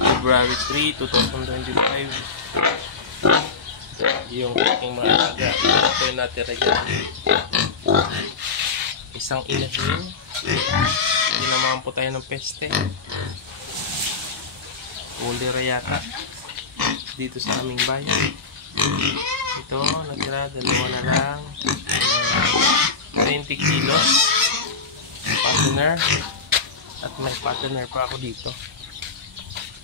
February 3, 2025. Yung aking mga alaga. Ito yung natira dyan. Isang inahin. Hindi naman po tayo ng peste. Ulira yata. Dito sa aming bayan. Ito, natira. Dalawa na lang. 20 kilos. Partner. At may partner pa ako dito.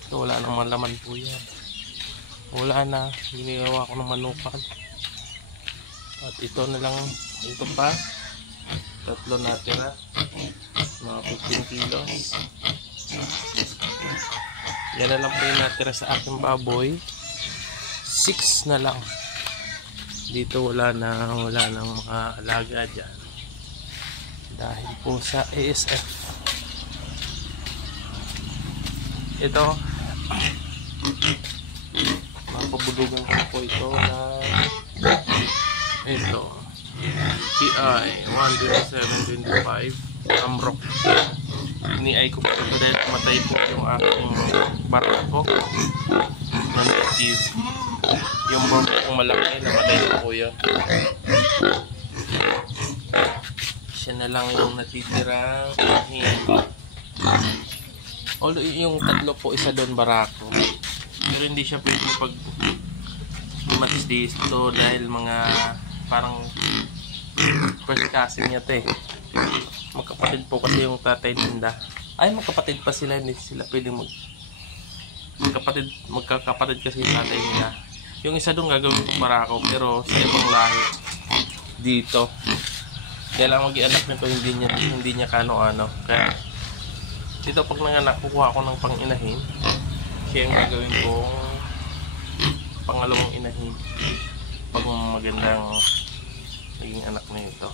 Ito, wala namang laman po yan. Wala na. Ginigawa ko ng manukan. At ito na lang. Ito pa. Tatlo natira. Mga 15 kilos. Yan na lang po yung natira sa aking baboy. 6 na lang. Dito wala nang mga alaga dyan. Dahil po sa ASF. Ito. Mapabulugan ko po ito na ito. PI 10725 Amrock. Ini-ay ko po ito dahil matay po yung aking barako na native. Yung barako kong malaki na matay na po yun. Siya na lang yung natitira. Although yung tatlo po isa doon barako. Pero hindi siya pwede pag matis dito dahil mga parang first cousin niya ito eh. Magkapatid po kasi yung tatay ninda. Ay, magkapatid pa sila. Hindi sila pwedeng magkakapatid kasi yung tatay nila. Yung isa doon gagawin ko barako pero sa ibang lahi dito. Kaya lang mag-i-anak nito hindi niya kano-ano. Kaya dito pag nanganak kukuha ko ng pang-inahin. Siya yung gagawin kong pangalawang inahin pag magandang naging anak na ito.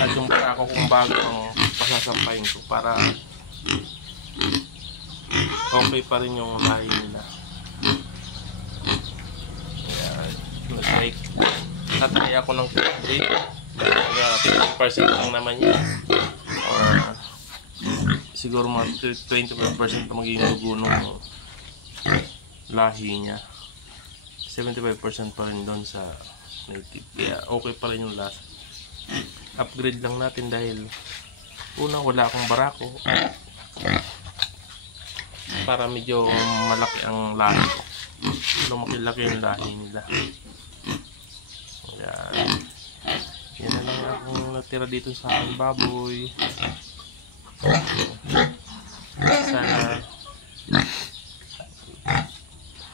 At yung barako kung bago ang pasasampahin ko para okay pa rin yung lahi nila. Kaya natry ako ng update. 50% lang naman yun. Or siguro mga 25% magiging dugo ng lahi niya. 75% pa rin doon sa native. Kaya okay pa rin yung lasa. Upgrade lang natin dahil una wala akong barako para medyo malaki ang lahi ko. Lumaki-laki yung lahi nila. Yan na lang akong natira dito sa aking baboy. Sana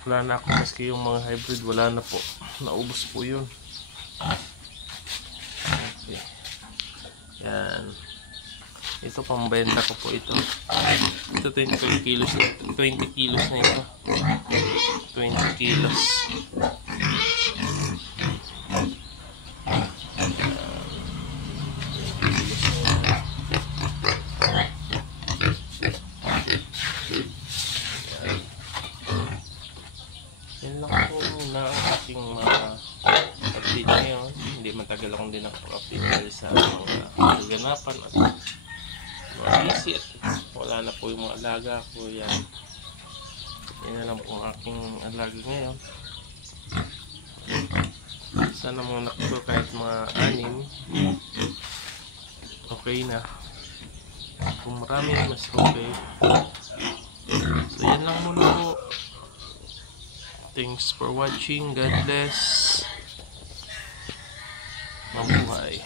wala na ako maski yung mga hybrid wala na po. Naubos po yun. Okay. Yan. Ito pambenta ko po ito. Ito 20 kilos na ito. 20 kilos na ito. 20 kilos. Yan lang po na ang aking mga update ngayon. Hindi matagal akong din nakapag-update dahil sa mga kaganapan at mga busy at wala na po yung mga alaga ko. Yan na lang po ang aking alaga ngayon. Sana mga nakito kahit mga 6 okay na. Kung marami mas okay. So yan lang muna po. Thanks for watching. God bless. Mabuhay.